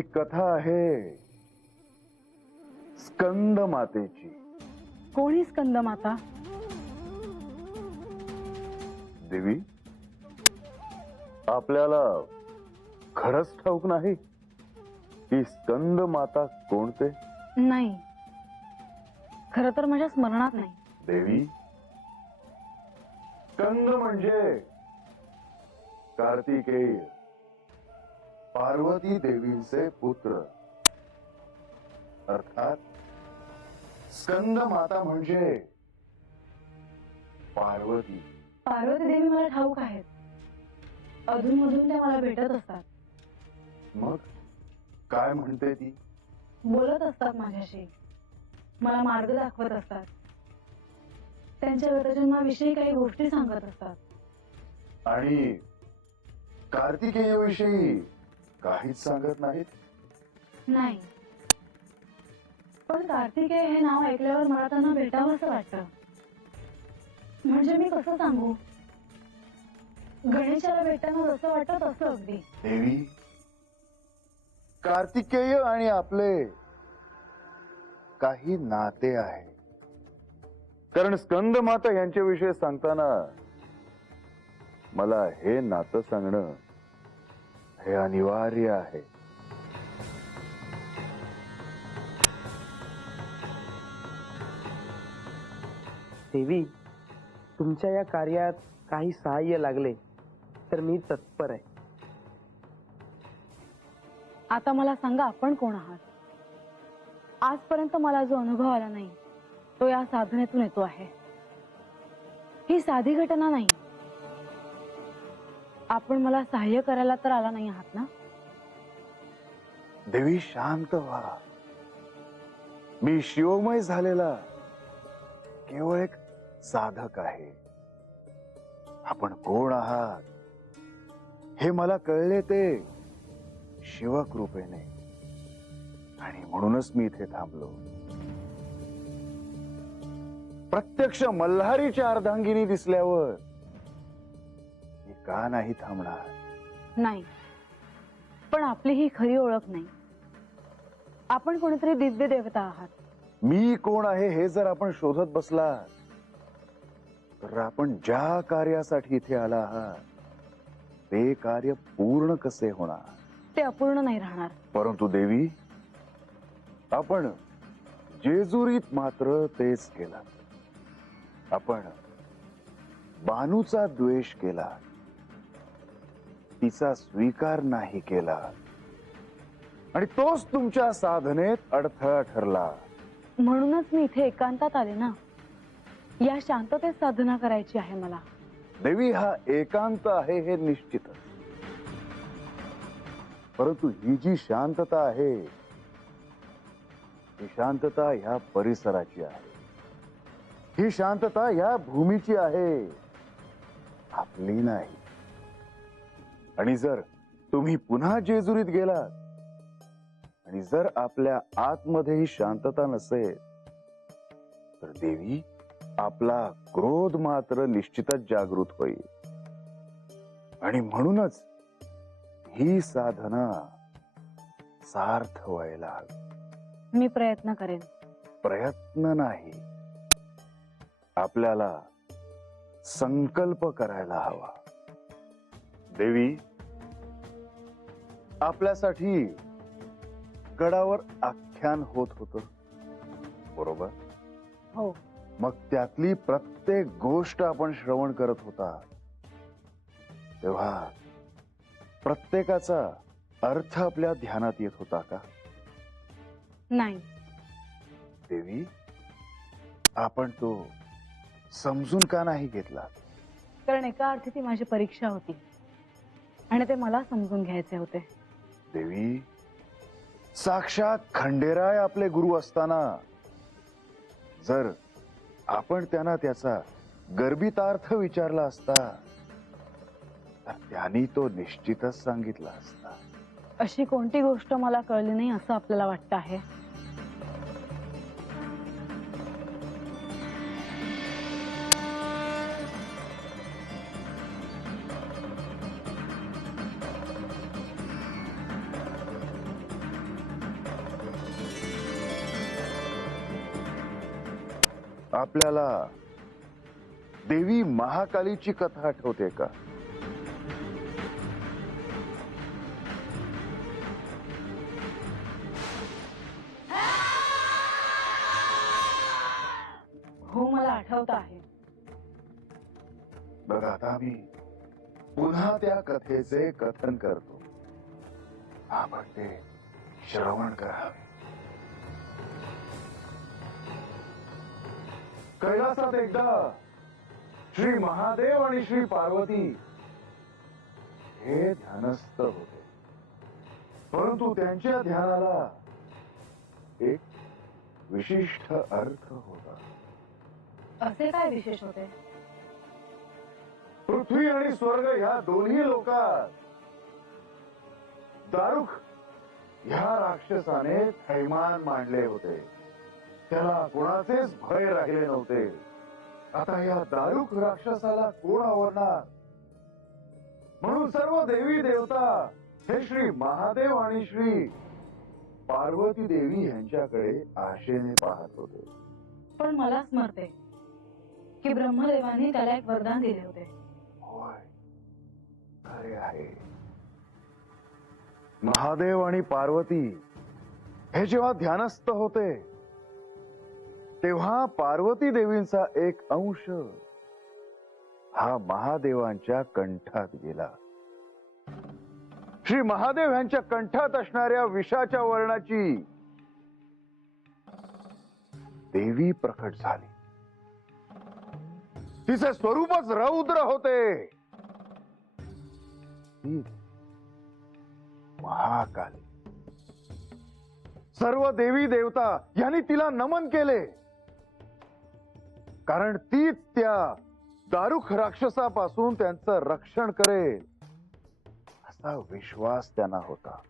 ही कथा आहे स्कंद मातेची. कोणी स्कंद माता? देवी, आपल्याला खरंच ठाऊक नाही की स्कंद माता कोणते? नाही, खरं तर माझ्या स्मरणात नाही. देवी, स्कंद म्हणजे कार्तिकेय, पार्वती देवींचे पुत्र. अर्थात स्कंद माता म्हणजे पार्वती. पार्वती देवी मला ठाऊक आहेत. अधूनमधून त्या मला भेटत असतात. मग काय म्हणते ती? बोलत असतात माझ्याशी, मला मार्ग दाखवत असतात. त्यांच्या गतजन्माविषयी काही गोष्टी सांगत असतात. आणि कार्तिकेयविषयी काहीच सांगत नाहीत? नाही, पण कार्तिकेय हे नाव ऐकल्यावर मला त्यांना भेटावं असं वाटतं. म्हणजे मी कसं सांगू, गणेशाला भेटताना जसं वाटत असं अगदी. देवी, कार्तिकेय आणि आपले काही नाते आहे. कारण स्कंद माता यांच्याविषयी सांगताना मला हे नातं सांगणं हे अनिवार्य आहे. देवी, तुमच्या या कार्यात काही सहाय्य लागले तर मी तत्पर आहे. आता मला सांगा, आपण कोण आहात? आजपर्यंत मला जो अनुभव आला नाही तो या साधनेतून येतो आहे. ही साधी घटना नाही. आपण मला सहाय्य करायला तर आला नाही आहात ना? देवी, शांत व्हा. मी शिवमय झालेला केवळ एक साधक आहे. आपण कोण आहात हे मला कळले ते शिवकृपेने, आणि म्हणूनच मी इथे थांबलो. प्रत्यक्ष मल्हारीच्या अर्धांगिनी दिसल्यावर मी का नाही थांबणार? नाही, पण आपली ही खरी ओळख नाही. आपण कोणीतरी दिव्य देवता आहात. मी कोण आहे हे जर आपण शोधत बसला तर आपण ज्या कार्यासाठी इथे आला आहात ते कार्य पूर्ण कसे होणार? ते अपूर्ण नाही राहणार. परंतु देवी, आपण जेजुरीत मात्र तेच केला. आपण बानूचा द्वेष केला, तिचा स्वीकार नाही केला, आणि तोच तुमच्या साधनेत अडथळा ठरला. म्हणूनच मी इथे एकांतात आले ना. या शांततेत साधना करायची आहे मला. देवी, हा एकांत आहे हे निश्चितच. परंतु ही जी शांतता आहे ही शांतता ह्या परिसराची आहे. ही शांतता ह्या भूमीची आहे, आपली नाही. आणि जर तुम्ही पुन्हा जेजुरीत गेलात आणि जर आपल्या आतमध्ये ही शांतता नसेल तर देवी, आपला क्रोध मात्र निश्चितच जागृत होईल. आणि म्हणूनच ही साधना सार्थ व्हायला हवी. मी प्रयत्न करेन. प्रयत्न नाही, आपल्याला संकल्प करायला हवा. देवी, आपल्यासाठी गडावर आख्यान होत होतं, बरोबर? हो. मग त्यातली प्रत्येक गोष्ट आपण श्रवण करत होता तेव्हा प्रत्येकाचा अर्थ आपल्या ध्यानात येत होता का? नाही. देवी, आपण तो समजून का नाही घेतला? कारण एका अर्थी ती माझी परीक्षा होती आणि ते मला समजून घ्यायचे होते. देवी, साक्षात खंडेराय आपले गुरु असताना जर आपण त्यांना त्याचा गर्भितार्थ विचारला असता तर त्यांनी तो निश्चितच सांगितला असता. अशी कोणती गोष्ट मला कळली नाही असं आपल्याला वाटतं आहे? आपल्याला देवी महाकालीची कथा आठवते का? हो, मला आठवत आहे. बघा, आता मी पुन्हा त्या कथेचे कथन करतो. आपण ते श्रवण करावे. कैलासात एकदा श्री महादेव आणि श्री पार्वती हे ध्यानस्थ होते, परंतु त्यांच्या ध्यानाला एक विशिष्ट अर्थ होता. असे काय विशेष होते? पृथ्वी आणि स्वर्ग ह्या दोन्ही लोकात दारुक ह्या राक्षसाने थैमान मांडले होते. त्याला कोणाचेच भय राहिले नव्हते. आता या दारुक राक्षसाला कोण आवरणार? म्हणून सर्व देवी देवता हे श्री महादेव आणि श्री पार्वती देवी यांच्याकडे आशेने पाहत होते. पण मला स्मरते की ब्रह्मदेवांनी त्याला एक वरदान दिले होते. होय, खरे आहे. महादेव आणि पार्वती हे जेव्हा ध्यानस्थ होते तेव्हा पार्वती देवींचा एक अंश हा महादेवांच्या कंठात गेला. श्री महादेव यांच्या कंठात असणाऱ्या विषाच्या वर्णाची देवी प्रकट झाली. तिचे स्वरूपच रौद्र होते. ती महाकाली. सर्व देवी देवता यांनी तिला नमन केले, कारण तीच त्या दारुक राक्षसापासून त्यांचं रक्षण करेल असा विश्वास त्यांना होता.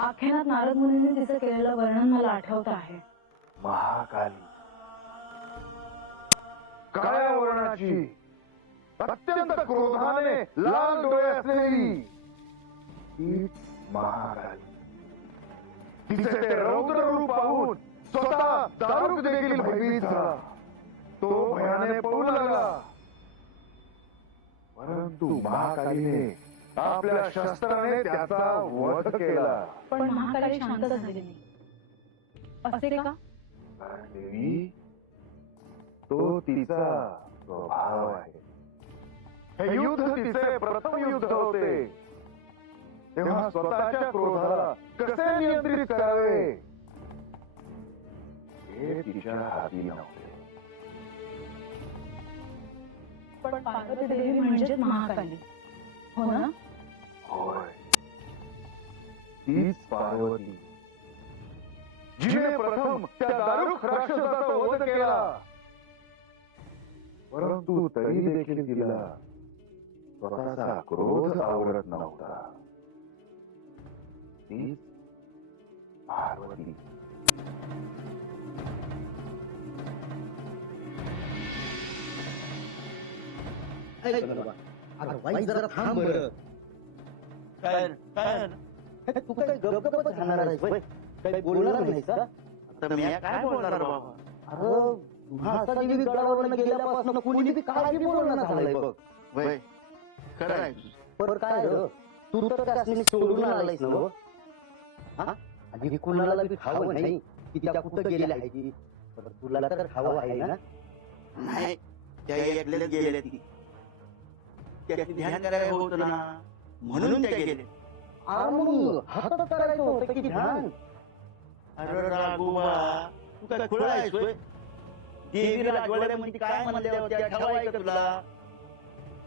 आख्यानात नारद मुनींनी तिचं केलेलं वर्णन मला आठवत आहे. महाकाली, काळ्या वर्णाची, अत्यंत क्रोधाने लाल डोळे असलेली ही महाकाली. तिचे ते रौद्र रूप पाहून स्वतः दारुक देखील भयभीत झाला. तो भयाने पळू लागला, परंतु महाकालीने आपल्या शस्त्राने त्याचा वध केला. पण महाकाली शांत झाली नाही. असे का? कारण देवी, तो तिचा स्वभाव आहे. हे युद्ध तिचे प्रथम युद्ध होते, तेव्हा स्वतःच्या क्रोधाला कसे नियंत्रित करावे हे तिच्या हाती नव्हते. पण पार्वती देवी म्हणजेच महाकाली, हो ना? होय, तीच पार्वती जिने प्रथम त्या दारुक राक्षसाचा वध केला, परंतु तरी देखील तिला स्वतःचा क्रोध आवरत नव्हता. तीच पार्वती. वाईट जरा थांब बरं. काय तू काय गपगपच राहणार आहेस होय? काही बोलणार नाहीस का? तर मी काय बोलणार बाबा? अरे महादेवी गडावरनं गेल्यापासून कोणी बी काय बी बोलणं झालंय बघ. वय खरं आहे. पण काय रे, तू तर त्यासनी सोडून आलायस ना हो? हा? आणि कुणाला बी हवं नाही की त्या कुठं गेल्या आहे ती. पण तुला तर हवं आहे ना? नाही, त्या एकल्याच गेल्या ती. त्याची ध्यान करायला होतं ना. म्हणून त्या गेले. अरे मग हातात करायचं होतं की ध्यान. अरे राघोबा, तू काय खुळा आहेस होय? देवीला राजवाड्यामध्ये काय म्हणल्या होत्या ठेवायचं तुला?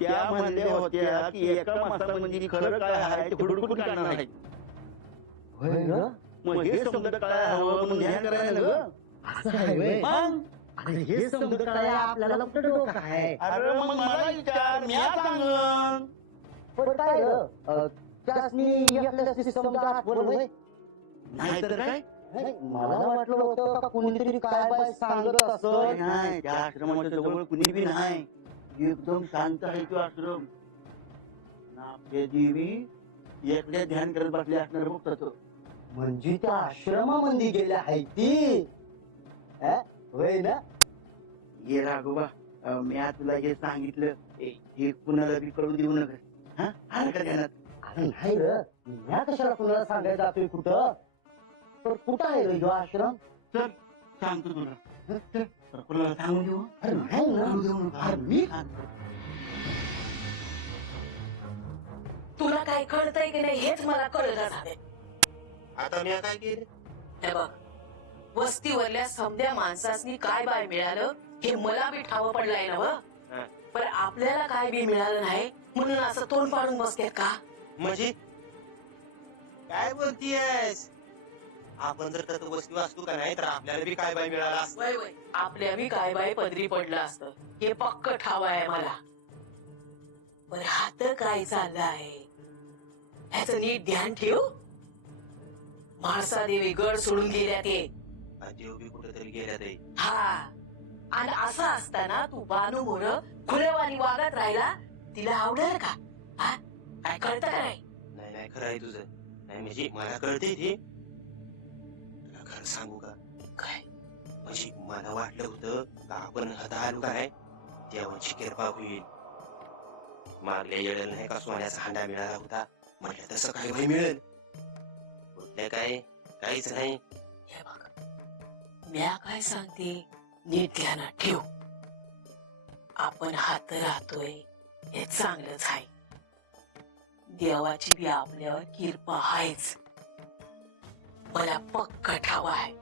त्या म्हणल्या होत्या की एका माणसामध्ये खरं काय आहे ते हुडकून काढणार नाही. होय ग? मग हे समजा काय हवं म्हणून ध्यान करायला ग. असं आहे होय? मग अरे हे समजत काय आपल्याला कुठं डोकं आहे? अरे मग मला विचार, मी सांगन. पण काय ग? त्यासनी एकट्यासनी समजा आठवण होय? नाहीतर काय? नाही, मला वाटलं होतं का कोणीतरी काय बाय सांगत असं. नाही, त्या आश्रमाच्या जवळ कुणी बी नाही. एकदम शांत आहे तो आश्रम. आपल्या देवी एकट्या ध्यान करत बसले असणार बघ तसं. म्हणजे त्या आश्रमामध्ये गेल्या आहे ती. होय ना? ये राघोबा, मी आज तुला जे सांगितलं हे कुणाला बी कळू देऊ नका. हा, आलं का ध्यानात? अरे नाही र, मी कशाला कुणाला सांगायला जातोय कुठं? तर कुठं आहे रे ह्यो आश्रम? चल सांगतो तुला. चल, तर कुणाला सांगू देऊ? अरे नाही ना. सांगू देऊ नका. अरे मी सांगतो. तुला काय कळतंय की नाही हेच मला कळलं झालंय. आता मी काय केलं? हे बघ, वस्तीवरल्या समध्या माणसासनी काय बाय मिळालं हे मला बी ठाव पडलंय ना व. हा. पण आपल्याला काय बी मिळालं नाही म्हणून असं तोंड पाडून बसतेत का? म्हणजे काय बोलतीयस? आपण जर त्यात वस्तू असतो का नाही तर आपल्याला बी काय बाय मिळाला असतं. वय वय, आपल्या बी काय बाय पदरी पडलं असतं हे पक्क ठाव आहे मला. पण हात काय चाललं आहे ह्याचं नीट ध्यान ठेव. म्हाळसा देवी गड सोडून गेल्या ते. देव बी कुठेतरी गेल्या तरी. हा, आणि असं असताना तू बानू मोर खुलेवानी वागत राहिला तिला आवडेल का? हा, काय कळतं का नाही? नाही नाही खरं आहे तुझं. नाही म्हणजे मला कळते ते. तुला खरं सांगू का? काय? म्हणजे मला वाटलं होतं का आपण हाता आलो का नाही देवाची कृपा होईल. मागल्या येळेला नाही का सोन्याचा हांडा मिळाला होता. म्हटलं तसं काही वय मिळेल. कुठल्या काय काहीच नाही. हे बघ, म्या काय सांगते नीट ध्यानात ठेव. आपण हात राहतोय हे चांगलंच आहे. देवाची बी आपल्यावर कृपा आहेच. मला पक्क ठाव आहे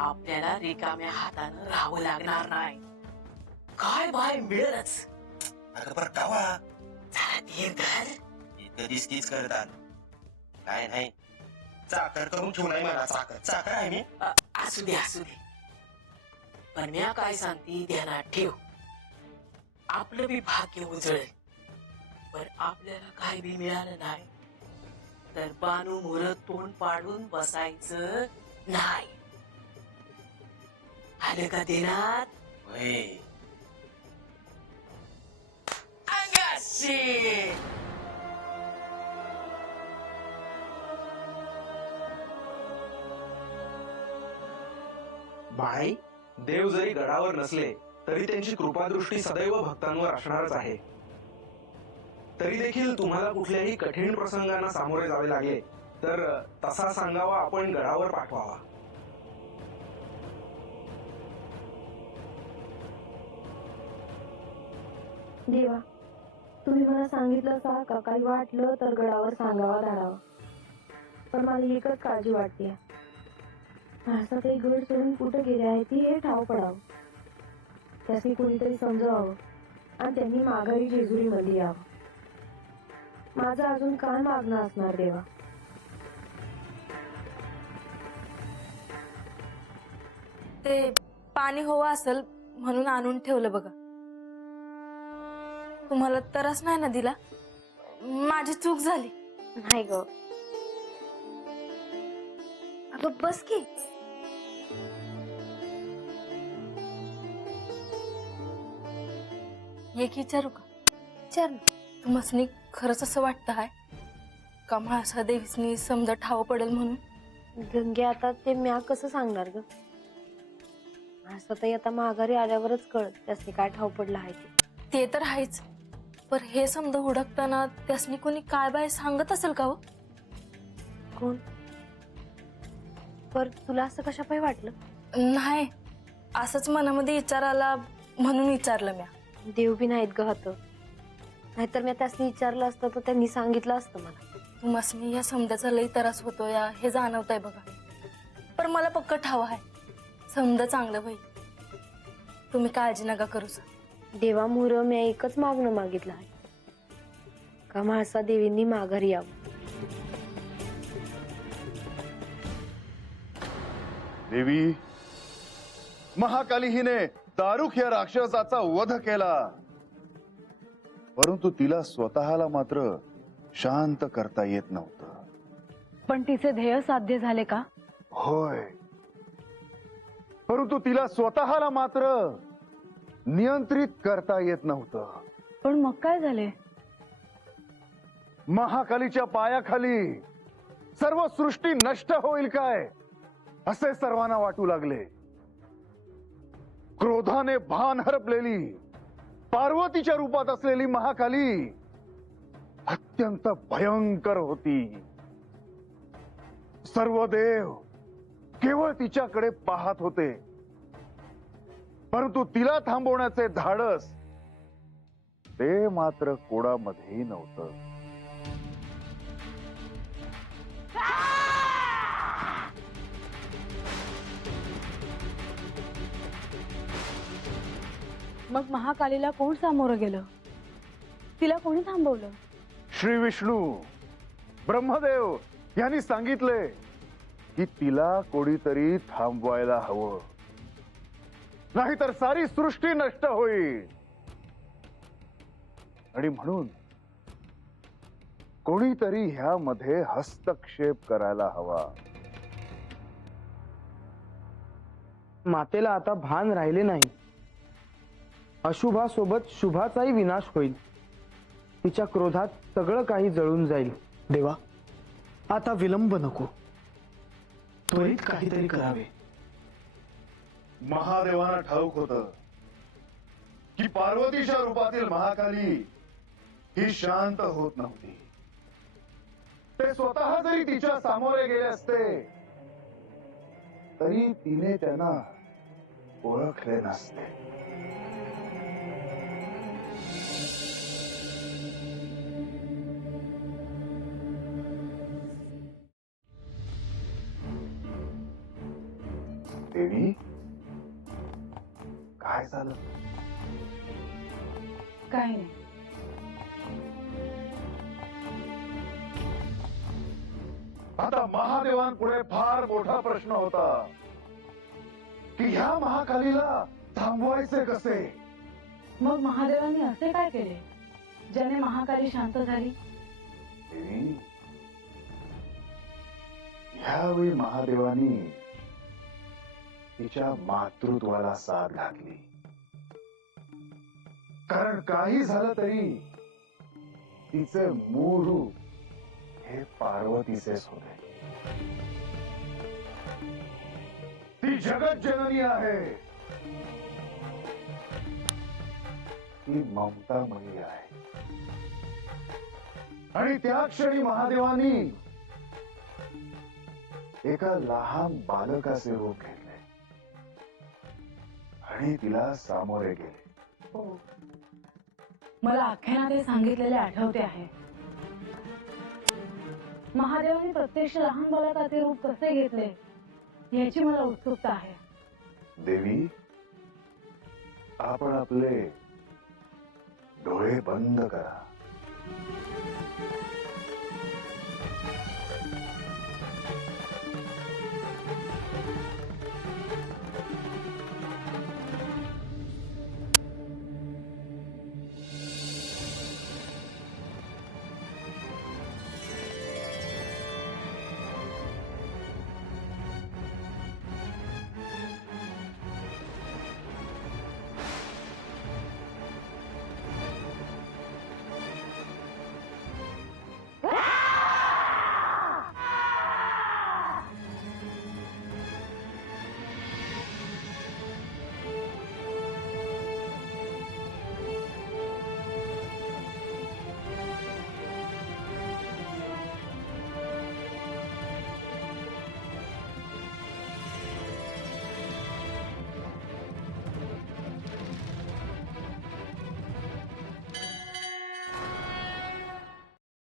आपल्याला रिकाम्या हातानं राहावं लागणार नाही. काय बाय मिळेलच. अगं बरं कावा जरा धीर धर. कधीच तीच करतात. काय नाही चाकर करून ठेवू नाही मला. चाकर आहे मी. असू दे असू दे. पण म्या काय सांगते ध्यानात ठेव. आपलं बी भाग्य उजळेल. पण आपल्याला काय बी मिळालं नाही तर बानू मोर तोंड पाडून बसायचं नाही. आलं का देनात? होय. अंगाशी. बाई, देव जरी गडावर नसले तरी त्यांची कृपादृष्टी सदैव भक्तांवर असणारच आहे. तरी देखील तुम्हाला कुठल्याही कठीण प्रसंगांना सामोरे जावे लागले तर तसा सांगावा आपण गडावर पाठवावा. देवा, तुम्ही मला सांगितलं का काही वाटलं तर गडावर सांगावा धाडावा. पण मला एकच काळजी वाटते, भारतात ते गड सोडून कुठं गेले आहे ती हे ठाव पडावं. त्यासाठी कोणीतरी समजावं आणि त्यांनी माघारी जेजुरीमध्ये यावं. माझं अजून काय मागणं असणार देवा? ते पाणी हवं असेल म्हणून आणून ठेवलं बघा. तुम्हाला तरच नाही ना दिला. माझी चूक झाली. नाही ग, अगं बस की. एक विचारू का? विचार ना. तुम्हाला खरंच असं वाटतं आहे का म्हाळसा देवीसनी समजा ठाव पडेल म्हणून? गंगे, आता ते म्या कसं सांगणार ग? असं तर आता माघारी आल्यावरच कळत त्यासनी काय ठाव पडलं आहे ते तर आहेच. पर हे समजा हुडकताना त्यासनी कोणी काय बाय सांगत असेल का हो? कोण? पर तुला असं कशा पाय वाटलं? नाही, असंच मनामध्ये विचार आला म्हणून विचारलं म्या. देव बी नाहीत ग हात. नाहीतर मी त्यासनी विचारलं असतं तर त्यांनी सांगितलं असतं मला. तुम्हाला या समजाचा लई त्रास होतो या हे जाणवत आहे बघा. पण मला पक्क ठाव आहे समजा चांगलं भाई. तुम्ही काळजी नका करू सर. देवा मोर मी एकच मागणं मागितलं आहे का म्हाळसा देवींनी माघारी यावं. देवी, महाकाली हिने दारुक या राक्षसाचा वध केला, परंतु तिला स्वतःला मात्र शांत करता येत नव्हतं. पण तिचे ध्येय साध्य झाले का? होय, परंतु तिला स्वतःला मात्र नियंत्रित करता येत नव्हतं. पण मग काय झाले? महाकालीच्या पायाखाली सर्व सृष्टी नष्ट होईल काय असे सर्वांना वाटू लागले. क्रोधाने भान हरपलेली पार्वतीच्या रूपात असलेली महाकाली अत्यंत भयंकर होती. सर्व देव केवळ तिच्याकडे पाहत होते, परंतु तिला थांबवण्याचे धाडस ते मात्र कोणामध्येही नव्हतं. मग महाकालीला कोण सामोरं गेलं? तिला कोणी थांबवलं? श्री विष्णू ब्रह्मदेव यांनी सांगितले की तिला कोणीतरी थांबवायला हवं, नाहीतर सारी सृष्टी नष्ट होईल. आणि म्हणून कोणीतरी ह्यामध्ये हस्तक्षेप करायला हवा. मातेला आता भान राहिले नाही. अशुभासोबत शुभाचाही विनाश होईल. तिच्या क्रोधात सगळं काही जळून जाईल. देवा, आता विलंब नको, त्वरित काहीतरी करावे. महादेवांना ठाऊक होतं की पार्वतीच्या रूपातील महाकाली ही शांत होत नव्हती. ते स्वतः जरी तिच्या सामोरे गेले असते तरी तिने त्यांना ओळखले नसते. देवी, काय झालं? काय नाही. आता महादेवांपुढे फार मोठा प्रश्न होता की ह्या महाकालीला थांबवायचे कसे. मग महादेवांनी असे काय केले ज्याने महाकाली शांत झाली? देवी, ह्यावेळी महादेवानी तिच्या मातृत्वाला साथ घातली. कारण काही झालं तरी तिचे मूळ रूप हे पार्वतीचेच होते. ती जगत जननी आहे, ती ममतामयी आहे. आणि त्या क्षणी महादेवानी एका लहान बालकाचे रूप घेतले आणि तिला सामोरे गेले. हो, मला आख्यानात ते सांगितलेले आठवते आहे. महादेवांनी प्रत्यक्ष लहान बालकाचे रूप कसे घेतले याची मला उत्सुकता आहे. देवी, आपण आपले डोळे बंद करा.